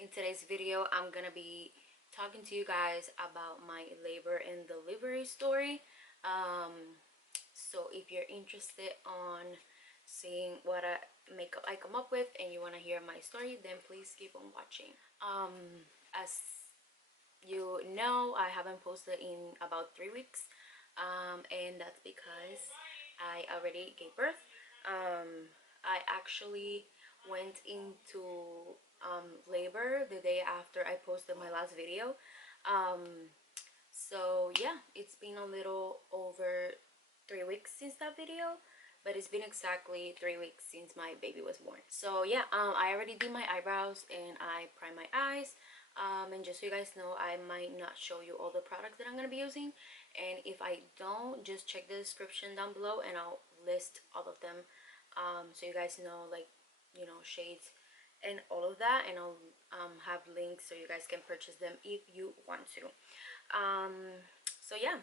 In today's video, I'm gonna be talking to you guys about my labor and delivery story. So if you're interested on seeing what makeup I come up with and you want to hear my story, then please keep on watching. As you know, I haven't posted in about 3 weeks, and that's because I already gave birth. I actually went into labor the day after I posted my last video. So yeah, it's been a little over 3 weeks since that video, but it's been exactly 3 weeks since my baby was born. So yeah, I already did my eyebrows and I primed my eyes. And just so you guys know, I might not show you all the products that I'm gonna be using, and if I don't, just check the description down below and I'll list all of them, so you guys know, like, you know, shades and all of that, and I'll have links so you guys can purchase them if you want to. So yeah,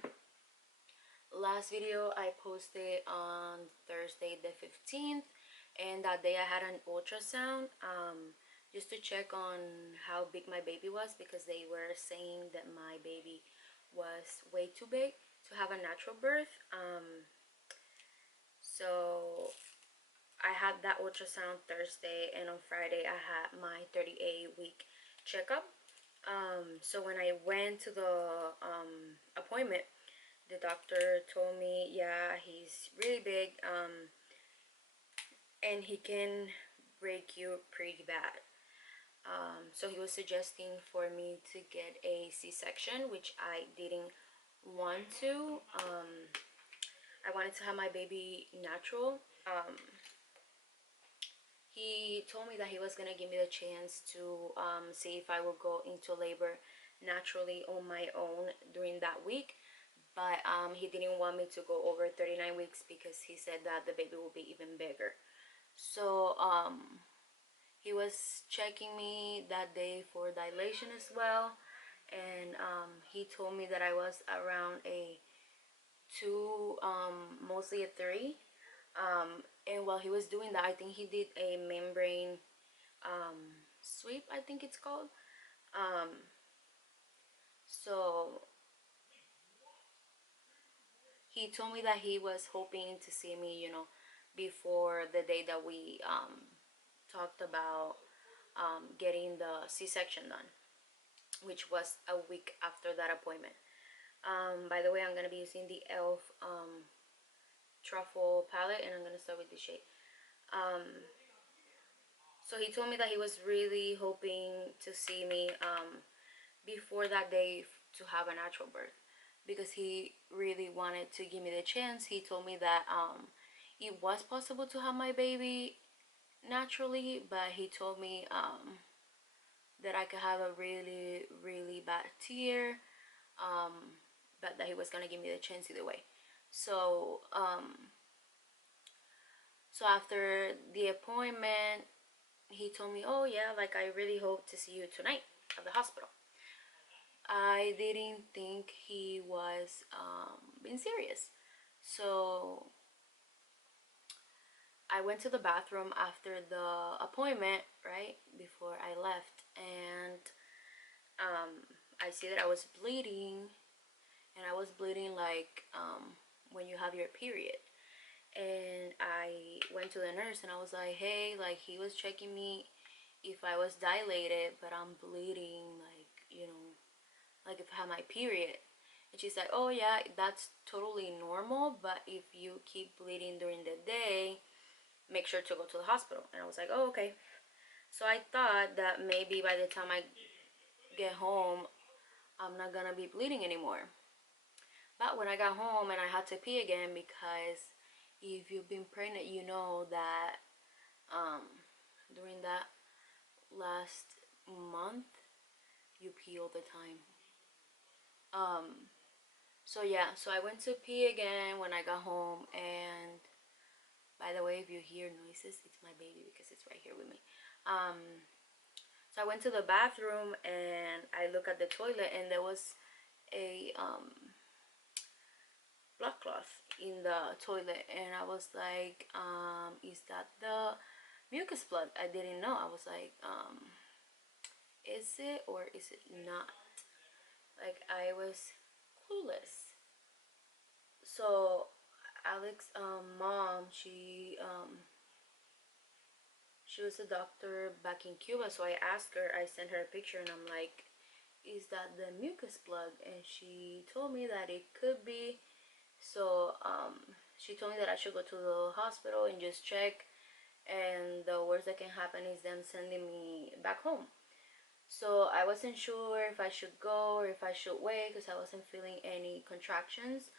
last video I posted on Thursday the 15th, and that day I had an ultrasound, just to check on how big my baby was, because they were saying that my baby was way too big to have a natural birth. So I had that ultrasound Thursday, and on Friday I had my 38-week checkup. So when I went to the appointment, the doctor told me, yeah, he's really big, and he can break you pretty bad. So he was suggesting for me to get a C-section, which I didn't want to. I wanted to have my baby natural. He told me that he was gonna give me the chance to see if I would go into labor naturally on my own during that week, but he didn't want me to go over 39 weeks because he said that the baby will be even bigger. So he was checking me that day for dilation as well, and he told me that I was around a 2, mostly a 3. And while he was doing that, I think he did a membrane sweep, I think it's called. So he told me that he was hoping to see me, you know, before the day that we talked about getting the C-section done, which was a week after that appointment. By the way, I'm gonna be using the e.l.f. Truffle palette, and I'm gonna start with the shade. So he told me that he was really hoping to see me before that day to have a natural birth, because he really wanted to give me the chance. He told me that it was possible to have my baby naturally, but he told me that I could have a really, really bad tear, but that he was gonna give me the chance either way. So so after the appointment, he told me, oh yeah, like, I really hope to see you tonight at the hospital. I didn't think he was being serious. So I went to the bathroom after the appointment, right before I left, and I see that I was bleeding, and I was bleeding like when you have your period. And I went to the nurse and I was like, hey, like, he was checking me if I was dilated, but I'm bleeding, like, you know, like if I have my period. And she's like, oh yeah, that's totally normal, but if you keep bleeding during the day, make sure to go to the hospital. And I was like, oh, okay. So I thought that maybe by the time I get home, I'm not gonna be bleeding anymore. But when I got home and I had to pee again, because if you've been pregnant, you know that during that last month you pee all the time. So yeah, so I went to pee again when I got home, and by the way, if you hear noises, it's my baby because it's right here with me. So I went to the bathroom and I looked at the toilet, and there was a blood cloth in the toilet, and I was like, is that the mucus blood? I didn't know. I was like, is it or is it not? Like, I was clueless. So Alex mom, she was a doctor back in Cuba, so I asked her, I sent her a picture and I'm like, is that the mucus plug? And she told me that it could be. So she told me that I should go to the hospital and just check, and the worst that can happen is them sending me back home. So I wasn't sure if I should go or if I should wait because I wasn't feeling any contractions,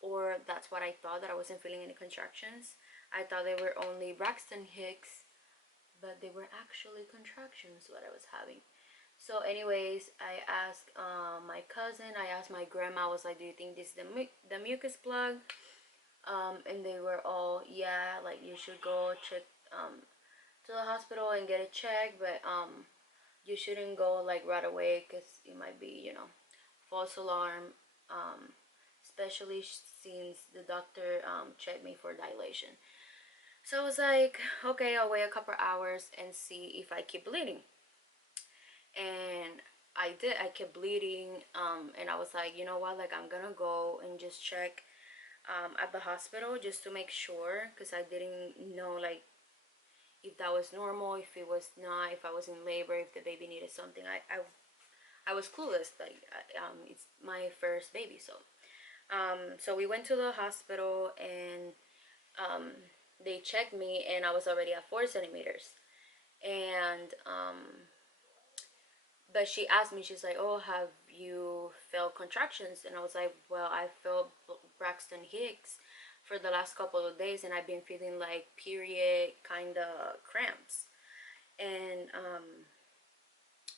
or that's what I thought, that I wasn't feeling any contractions. I thought they were only Braxton Hicks, but they were actually contractions what I was having. So anyways, I asked my cousin, I asked my grandma, I was like, do you think this is the mucus plug? And they were all, yeah, like you should go check to the hospital and get it checked, but you shouldn't go like right away because it might be, you know, false alarm, um, especially since the doctor checked me for dilation. So I was like, okay, I'll wait a couple hours and see if I keep bleeding. And I did. I kept bleeding, and I was like, you know what, like I'm gonna go and just check at the hospital just to make sure, because I didn't know like if that was normal, if it was not, if I was in labor, if the baby needed something. I was clueless, like it's my first baby. So we went to the hospital and um, they checked me and I was already at 4 centimeters. And but she asked me, she's like, oh, have you felt contractions? And I was like, well, I felt Braxton Hicks for the last couple of days and I've been feeling like period kind of cramps. And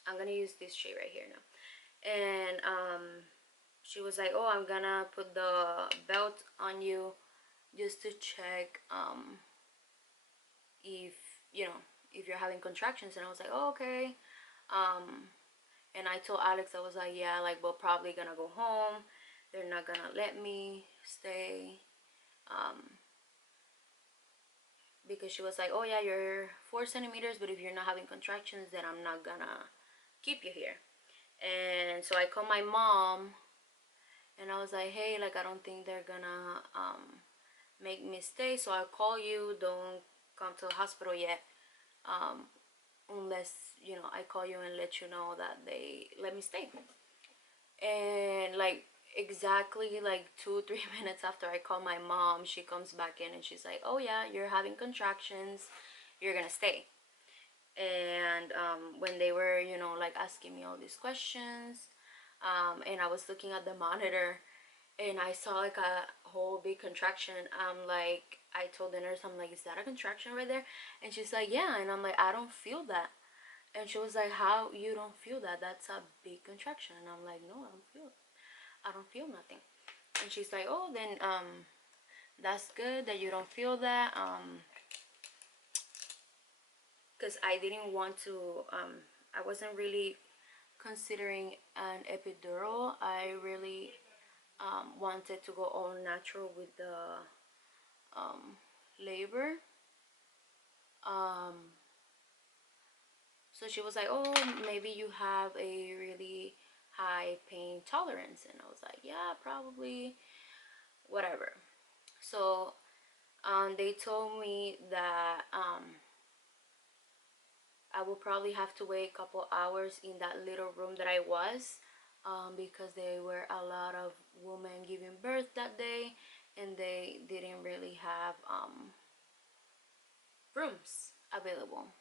I'm gonna use this shade right here now. And she was like, oh, I'm gonna put the belt on you just to check if, you know, if you're having contractions. And I was like, oh, okay. And I told Alex, I was like, yeah, like we're probably gonna go home, they're not gonna let me stay, because she was like, oh yeah, you're 4 centimeters, but if you're not having contractions, then I'm not gonna keep you here. And so I called my mom and I was like, hey, like I don't think they're gonna make me stay, so I'll call you, don't come to the hospital yet, unless, you know, I call you and let you know that they let me stay. And like exactly like 2 3 minutes after I call my mom, she comes back in and she's like, oh yeah, you're having contractions, you're gonna stay. And when they were, you know, like asking me all these questions, and I was looking at the monitor and I saw like a whole big contraction. I'm like, I told the nurse, I'm like, is that a contraction right there? And she's like, yeah. And I'm like, I don't feel that. And she was like, how you don't feel that? That's a big contraction. And I'm like, no, I don't feel nothing. And she's like, oh, then that's good that you don't feel that, because I didn't want to, I wasn't really considering an epidural. I really wanted to go all natural with the labor. um so she was like, oh, maybe you have a really high pain tolerance. And I was like, yeah, probably, whatever. So they told me that I will probably have to wait a couple hours in that little room that I was, because there were a lot of women giving birth that day and they didn't really have rooms available.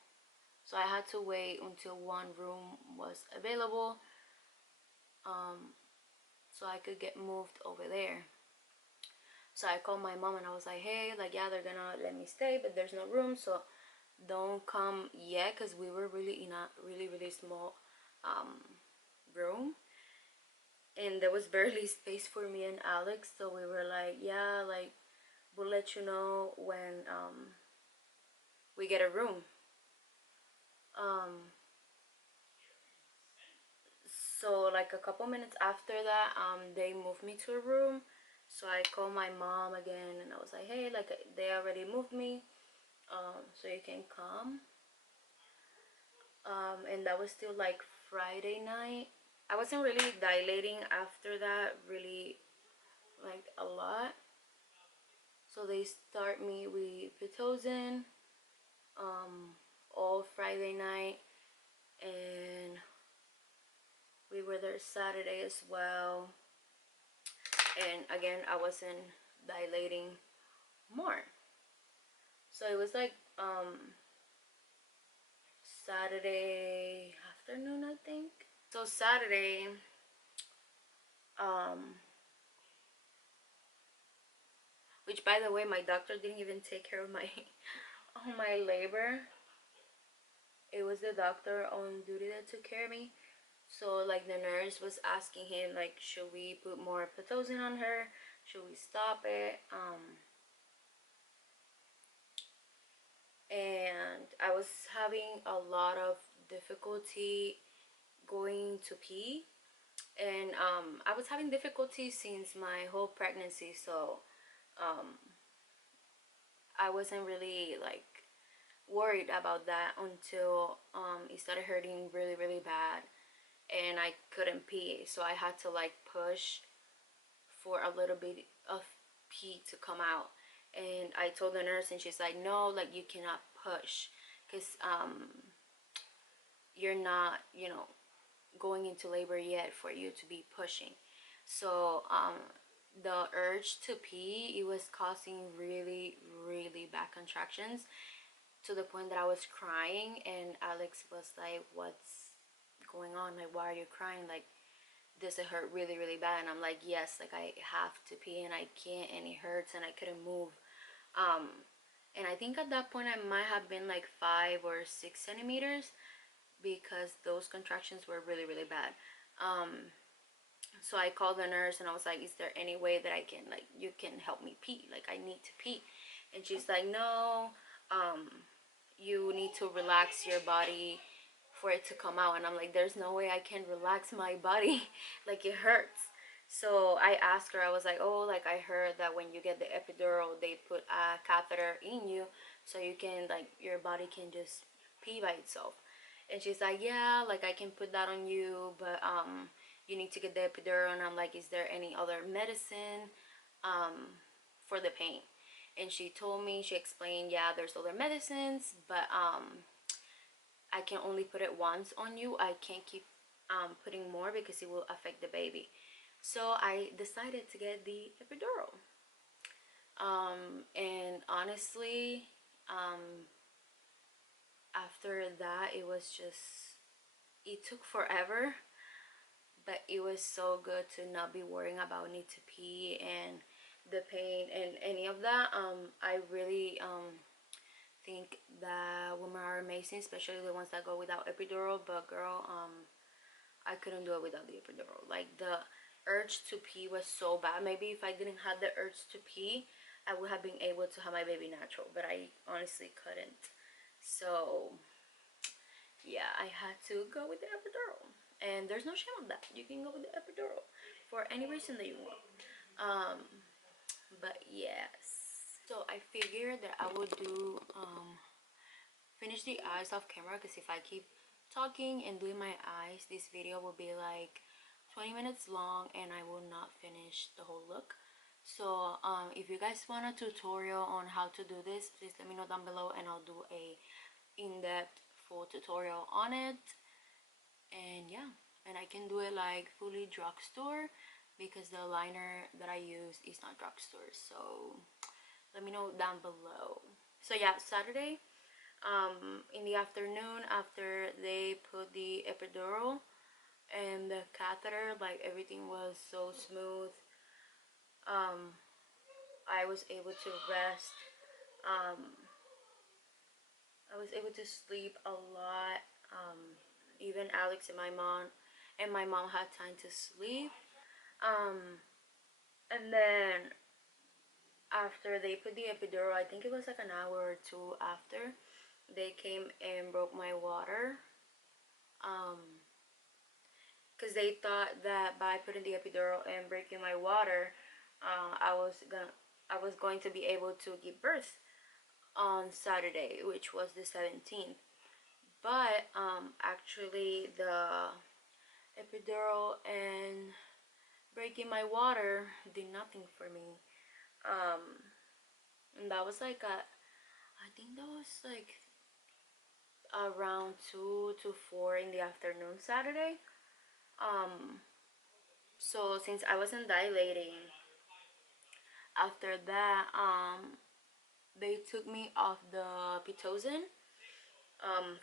So I had to wait until one room was available, so I could get moved over there. So I called my mom and I was like, hey, like, yeah, they're gonna let me stay, but there's no room, so don't come yet, because we were really in a really small room and there was barely space for me and Alex. So we were like, yeah, like we'll let you know when we get a room. um so like a couple minutes after that, they moved me to a room. So I called my mom again and I was like, hey, like they already moved me, so you can come. And that was still like Friday night. I wasn't really dilating after that, really, like, a lot. So they start me with Pitocin all Friday night, and we were there Saturday as well. And again, I wasn't dilating more. So it was like Saturday afternoon, I think. So Saturday, which by the way, my doctor didn't even take care of my on my labor. It was the doctor on duty that took care of me. So like the nurse was asking him like, should we put more Pitocin on her? Should we stop it? And I was having a lot of difficulty going to pee, and I was having difficulty since my whole pregnancy. So I wasn't really like worried about that until it started hurting really really bad, and I couldn't pee. So I had to like push for a little bit of pee to come out. And I told the nurse, and she's like, no, like you cannot push, because you're not, you know, going into labor yet for you to be pushing. So the urge to pee, it was causing really really bad contractions, to the point that I was crying. And Alex was like, what's going on? Like, why are you crying? Like, does it hurt really really bad? And I'm like, yes, like I have to pee and I can't, and it hurts and I couldn't move. And I think at that point I might have been like 5 or 6 centimeters, because those contractions were really really bad. So I called the nurse and I was like, is there any way that I can, like, you can help me pee, like I need to pee? And she's like, no, you need to relax your body for it to come out. And I'm like, there's no way I can relax my body. Like, it hurts. So I asked her, I was like, oh, like I heard that when you get the epidural they put a catheter in you, so you can, like, your body can just pee by itself. And she's like, yeah, like I can put that on you, but you need to get the epidural. And I'm like, is there any other medicine for the pain? And she told me, she explained, yeah, there's other medicines, but I can only put it once on you. I can't keep putting more because it will affect the baby. So I decided to get the epidural. And honestly, after that, it was just, it took forever, but it was so good to not be worrying about need to pee and the pain and any of that. I really think that women are amazing, especially the ones that go without epidural. But girl, I couldn't do it without the epidural. Like, the urge to pee was so bad. Maybe if I didn't have the urge to pee, I would have been able to have my baby natural, but I honestly couldn't. So yeah, I had to go with the epidural, and there's no shame on that. You can go with the epidural for any reason that you want. But yes, so I figured that I would do finish the eyes off camera, because if I keep talking and doing my eyes, this video will be like 20 minutes long and I will not finish the whole look. So if you guys want a tutorial on how to do this, please let me know down below, and I'll do a in-depth full tutorial on it. And yeah, and I can do it like fully drugstore, because the liner that I use is not drugstore. So let me know down below. So yeah, Saturday in the afternoon, after they put the epidural and the catheter, like everything was so smooth. I was able to rest. I was able to sleep a lot. Even Alex and my mom had time to sleep. And then after they put the epidural, I think it was like an hour or two after, they came and broke my water. Because they thought that by putting the epidural and breaking my water, I was going to be able to give birth on Saturday, which was the 17th. But actually the epidural and breaking my water did nothing for me. And that was like I think that was like around 2 to 4 in the afternoon Saturday. So since I wasn't dilating, after that they took me off the Pitocin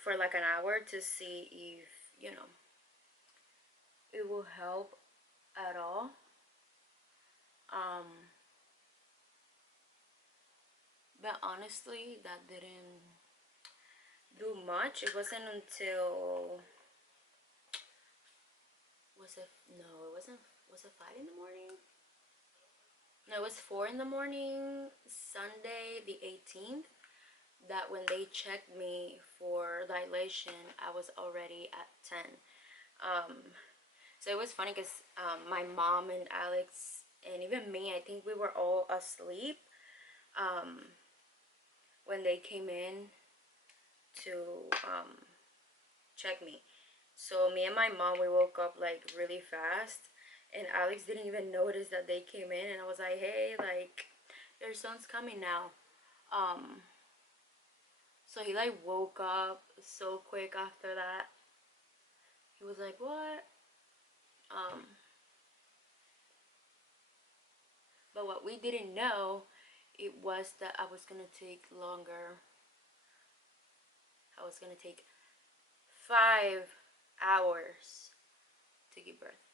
for like an hour to see if, you know, it will help at all. um but honestly that didn't do much. It wasn't until, was it, no, it wasn't, was it 5 in the morning? No, it was 4 in the morning Sunday the 18th, that when they checked me for dilation I was already at 10. So it was funny because my mom and Alex and even me, I think we were all asleep when they came in to check me. So me and my mom, we woke up like really fast, and Alex didn't even notice that they came in, and I was like, hey, like your son's coming now. um so he like woke up so quick after that. He was like, what? um but what we didn't know, it was that I was gonna take longer. I was gonna take 5 hours to give birth.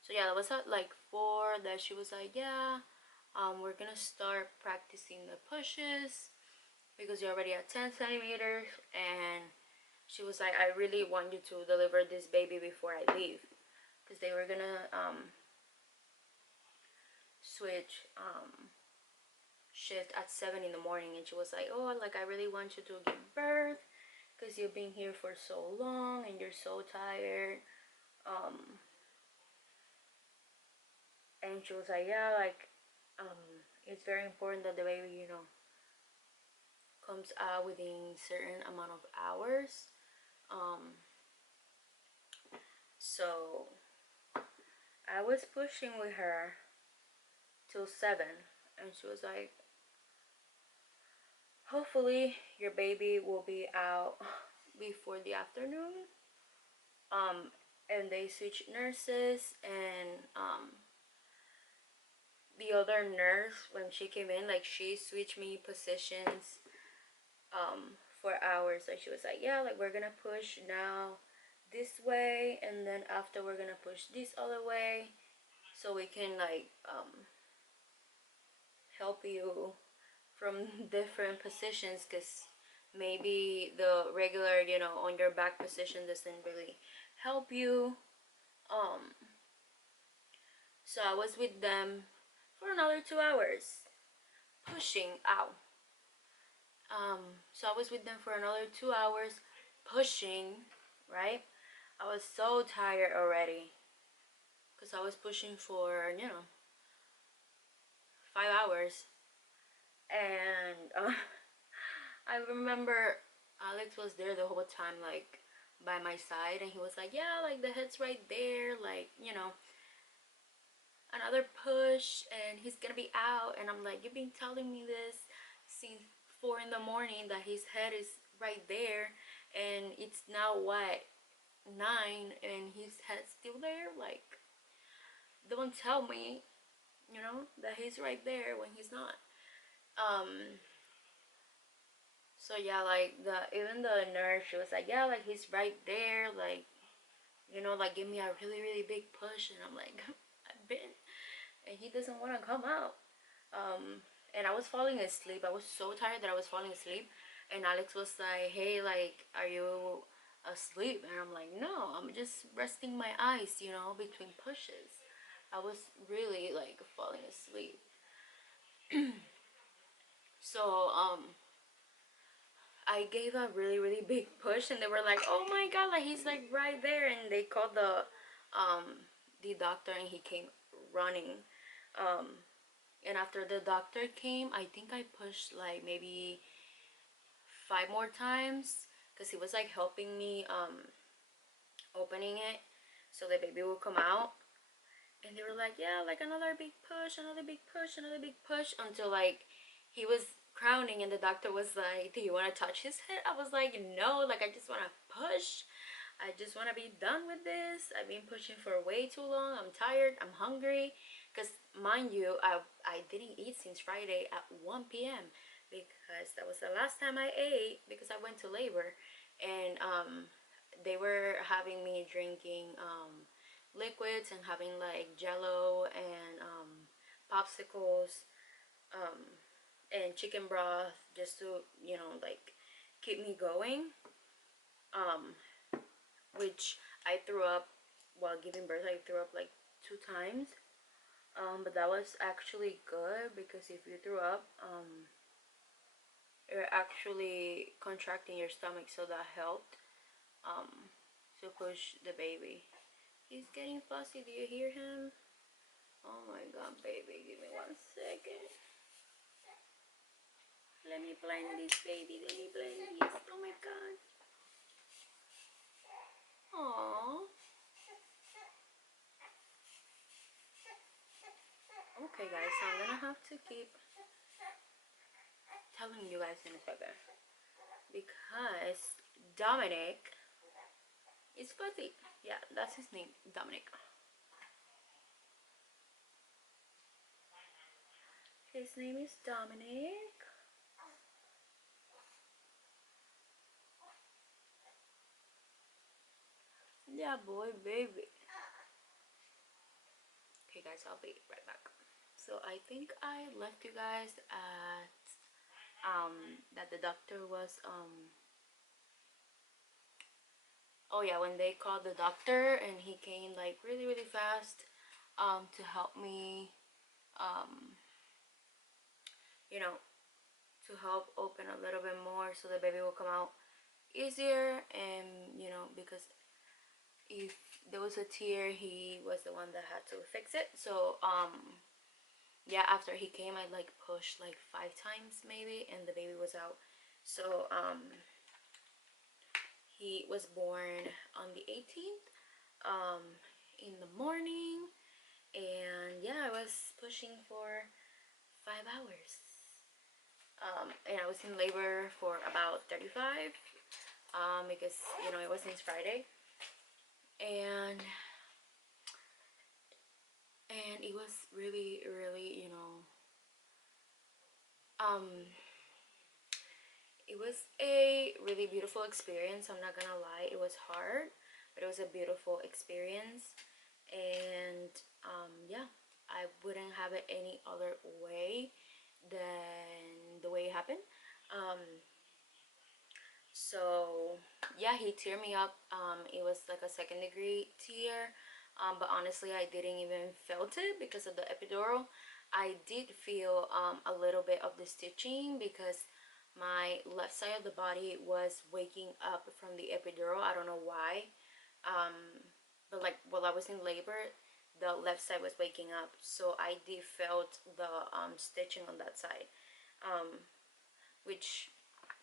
So yeah, that was at like 4 that she was like, yeah, we're gonna start practicing the pushes because you're already at 10 centimeters. And she was like, I really want you to deliver this baby before I leave, because they were gonna switch shift at 7 in the morning. And she was like, oh, like I really want you to give birth because you've been here for so long and you're so tired. And she was like, yeah, like it's very important that the baby, you know, comes out within certain amount of hours. So I was pushing with her till 7, and she was like, hopefully your baby will be out before the afternoon. And they switched nurses, and the other nurse, when she came in, like she switched me positions for hours. Like she was like, yeah, like we're gonna push now this way, and then after we're gonna push this other way, so we can like help you from different positions, because maybe the regular, you know, on your back position doesn't really help you. um so I was with them for another 2 hours pushing out. So I was with them for another 2 hours pushing, right? I was so tired already because I was pushing for, you know, 5 hours. And I remember Alex was there the whole time, like by my side, and he was like, yeah, like the head's right there, like, you know, another push and he's gonna be out. And I'm like, you've been telling me this since 4 in the morning that his head is right there, and it's now what, 9, and his head's still there. Like, don't tell me, you know, that he's right there when he's not. um so yeah, like the even the nurse, she was like, yeah, like he's right there, like, you know, like give me a really really big push. And I'm like, I've been, and he doesn't want to come out. And I was falling asleep. I was so tired that I was falling asleep. And Alex was like, hey, like, are you asleep? And I'm like, no, I'm just resting my eyes, you know, between pushes. I was really like falling asleep. So I gave a really really big push, and they were like, oh my god, like he's like right there. And they called the doctor, and he came running. And after the doctor came, I think I pushed like maybe 5 more times. because he was like helping me opening it so the baby will come out. And they were like, yeah, like another big push, another big push, another big push, until like he was crowning and the doctor was like, do you want to touch his head? I was like, no, like I just want to push. I just want to be done with this. I've been pushing for way too long. I'm tired. I'm hungry. Because mind you, I didn't eat since Friday at 1 p.m. because that was the last time I ate because I went to labor. And they were having me drinking liquids and having like jello and popsicles and chicken broth just to, you know, like keep me going. Um, which I threw up while giving birth. I threw up like 2 times. But that was actually good because if you threw up, you're actually contracting your stomach, so that helped to push the baby. He's getting fussy. Do you hear him? Oh my god, baby, give me 1 second. Let me blend this, baby. Let me blend this. Oh my god. Aww. Okay, guys, so I'm gonna have to keep telling you guys in a second because Dominic is fuzzy. Yeah, that's his name, Dominic. His name is Dominic. Yeah, boy, baby. Okay, guys, I'll be right back. So I think I left you guys at that the doctor was oh yeah, when they called the doctor and he came like really fast to help me um you know, to help open a little bit more so the baby will come out easier. And you know, because if there was a tear, he was the one that had to fix it. So yeah, after he came, I like pushed like 5 times maybe and the baby was out. So he was born on the 18th in the morning. And yeah, I was pushing for 5 hours. And I was in labor for about 35 because you know it was since Friday. and and it was really, you know, um it was a really beautiful experience. I'm not gonna lie, it was hard, but it was a beautiful experience. And yeah, I wouldn't have it any other way than the way it happened. um So yeah, he teared me up. It was like a second-degree tear, but honestly I didn't even felt it because of the epidural. I did feel a little bit of the stitching because my left side of the body was waking up from the epidural. I don't know why, but like while I was in labor, the left side was waking up, so I did felt the stitching on that side, which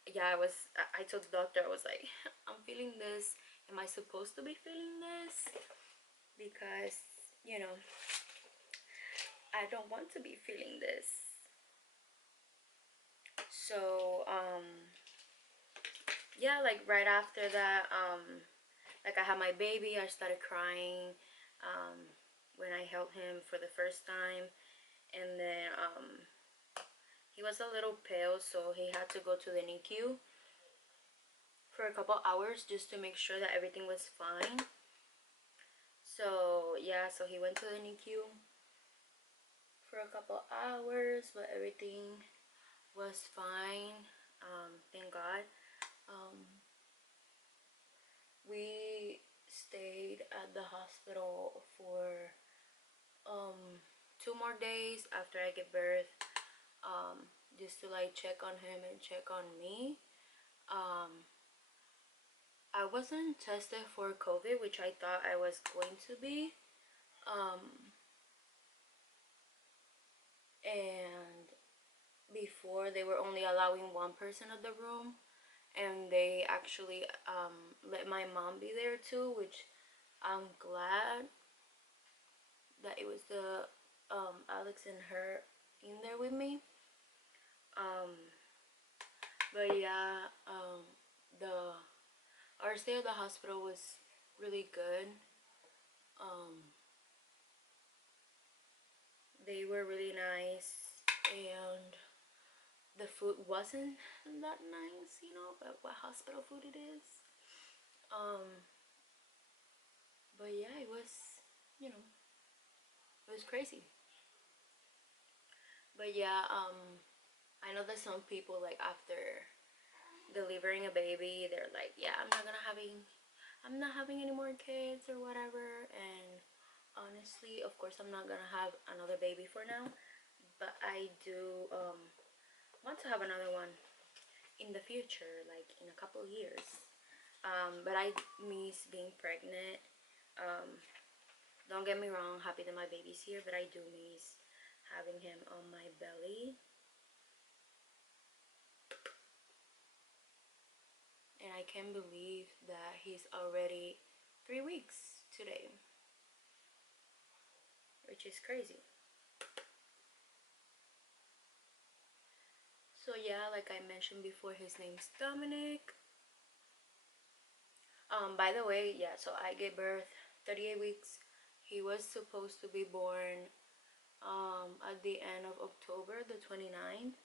yeah, I told the doctor, I was like, I'm feeling this. Am I supposed to be feeling this? Because, you know, I don't want to be feeling this. So, yeah, like right after that, like I had my baby, I started crying, when I held him for the first time. And then, he was a little pale, so he had to go to the NICU for a couple hours just to make sure that everything was fine. So yeah, so he went to the NICU for a couple hours, but everything was fine. Thank God. We stayed at the hospital for 2 more days after I gave birth, just to like check on him and check on me. I wasn't tested for COVID, which I thought I was going to be. And before they were only allowing one person in the room, and they actually let my mom be there too, which I'm glad that it was the Alex and her in there with me. um but yeah, the our stay at the hospital was really good. um they were really nice, and the food wasn't that nice, you know, but what hospital food it is. um but yeah, it was, you know, it was crazy. But yeah, I know that some people, like, after delivering a baby, they're like, yeah, I'm not having any more kids or whatever. And honestly, of course, I'm not gonna have another baby for now, but I do want to have another one in the future, like in a couple years. But I miss being pregnant. um don't get me wrong, happy that my baby's here, but I do miss having him on my belly. And I can't believe that he's already 3 weeks today, which is crazy. So yeah, like I mentioned before, his name's Dominic. By the way, yeah, so I gave birth 38 weeks. He was supposed to be born at the end of October, the 29th,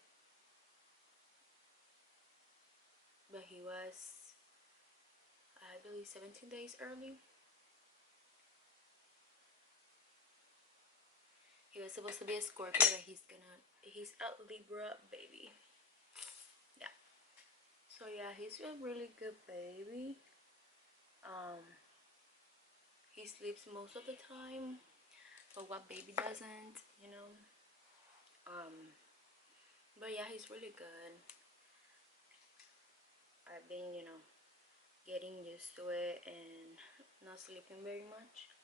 but he was, I believe, 17 days early. He was supposed to be a Scorpio, but he's a Libra baby. Yeah. So yeah, he's a really good baby. Um, he sleeps most of the time, but what baby doesn't, you know? Um, but yeah, he's really good. I've been, you know, getting used to it and not sleeping very much,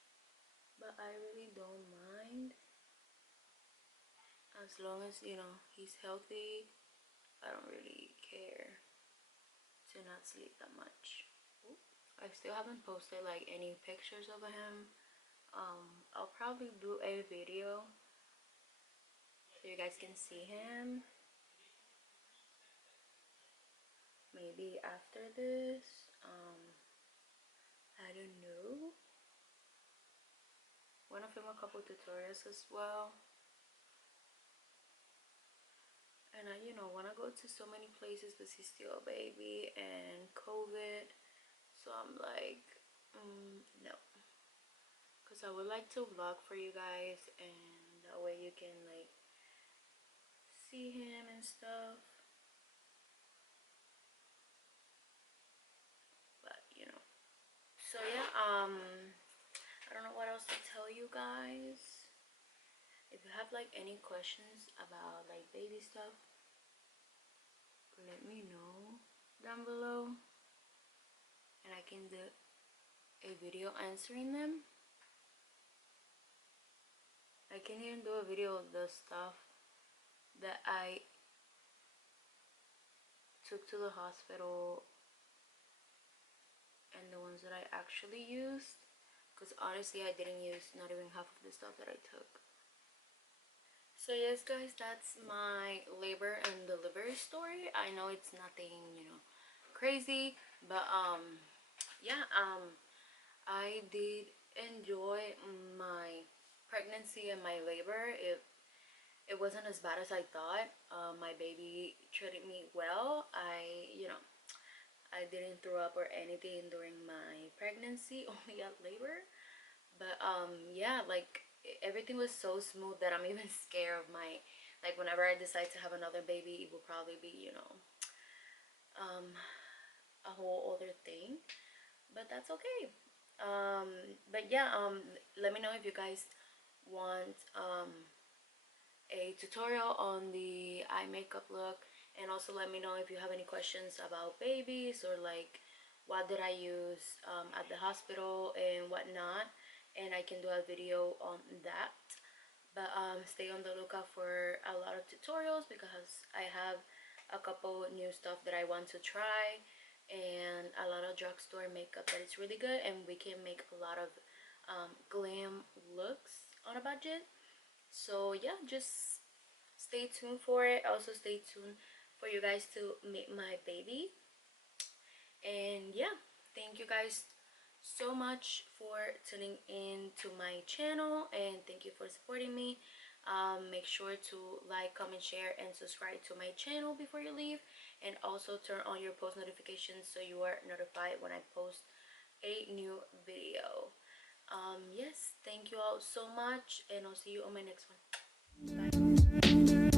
but I really don't mind as long as, you know, he's healthy. I don't really care to not sleep that much. I still haven't posted like any pictures of him. I'll probably do a video so you guys can see him maybe after this. I don't know. Want to film a couple tutorials as well. And I, you know, want to go to so many places, but he's still a baby and COVID. So I'm like, no. Because I would like to vlog for you guys, and that way you can like see him and stuff. But you know. So yeah, I don't know what else to tell you guys. If you have like any questions about like baby stuff, let me know down below, and I can do a video answering them. I can even do a video of the stuff that I took to the hospital and the ones that I actually used, because honestly I didn't use not even half of the stuff that I took. So yes guys, that's my labor and delivery story. I know it's nothing, you know, crazy, but yeah, I did enjoy my pregnancy and my labor. It wasn't as bad as I thought. My baby treated me well. You know, I didn't throw up or anything during my pregnancy, only at labor. But yeah, like everything was so smooth that I'm even scared of my, like whenever I decide to have another baby, it will probably be, you know, a whole other thing. But that's okay. But yeah, let me know if you guys want a tutorial on the eye makeup look, and also let me know if you have any questions about babies or like what did I use at the hospital and whatnot, and I can do a video on that. But stay on the lookout for a lot of tutorials because I have a couple new stuff that I want to try. and a lot of drugstore makeup that is really good, and we can make a lot of glam looks on a budget. So yeah, just stay tuned for it. Also stay tuned for you guys to meet my baby. And yeah, thank you guys so much for tuning in to my channel, and thank you for supporting me. Make sure to like, comment, share, and subscribe to my channel before you leave, and also turn on your post notifications so you are notified when I post a new video. Yes, thank you all so much, and I'll see you on my next one. Bye.